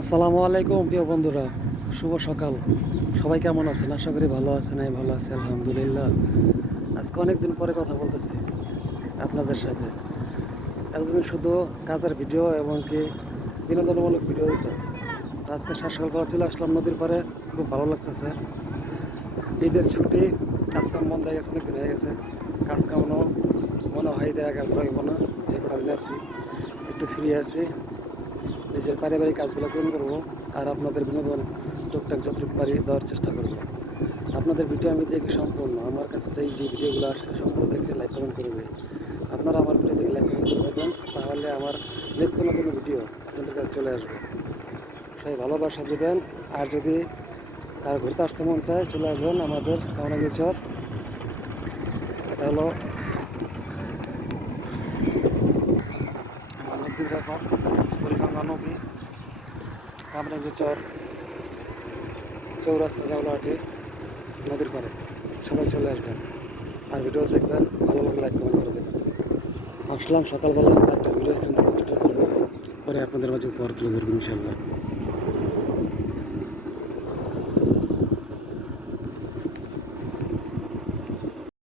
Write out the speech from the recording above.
আসসালামু আলাইকুম প্রিয় বন্ধুরা, শুভ সকাল। সবাই কেমন আছেন? আশা করি ভালো আছেন। আমি ভালো আছি আলহামদুলিল্লাহ। আজকে অনেক দিন পরে কথা বলতেছি আপনাদের সাথে। এতদিন শুধু কাজের ভিডিও এবং কি বিনোদনমূলক ভিডিও দিতাম। তো আজকে সকাল করে চলে আসলাম নদীর পাড়ে। খুব ভালো লাগতেছে। ঈদের ছুটি, কাজকাম বন্ধ হয়ে গেছে, অনেক দিন হয়ে গেছে। কাজকামও মনে হয় দেখা হইব না। যে কটা দিন আসছি একটু ফ্রি আছি, নিজের পারিবারিক কাজগুলো পূরণ করবো আর আপনাদের বিনোদন টুকটাক যতটুকু পারি দেওয়ার চেষ্টা করবো। আপনাদের ভিডিও আমি দেখি সম্পূর্ণ, আমার কাছে যে ভিডিওগুলো আসে সম্পূর্ণ দেখে লাইক কমেন্ট করে দেয়। আপনারা আমার ভিডিও দেখে লাইক কমেন্ট করে দেবেন, তাহলে আমার নিত্য নতুন ভিডিও আপনাদের কাছে চলে আসবে। সবাই ভালোবাসা দেবেন। আর যদি কার ঘুরতে আসতে মন চায় চলে আসবেন আমাদের কামরাঙ্গীরচর। এটা হলো আমার নদীর ব্যাপার, বুড়িগঙ্গা নদী, কামরাঙ্গীরচর চৌরাস্তা জাউলাহাটি নদীর পাড়ে। সবাই চলে আসবেন আর ভিডিও দেখবেন, ভালো লাগলে লাইক কমেন্ট করে দেবেন। আসলাম সকালবেলা একটা ভিডিও, এখান থেকে ভিডিও করবো, পরে আপনাদের মাঝে উপহার তুলে ধরবো ইনশাল্লাহ।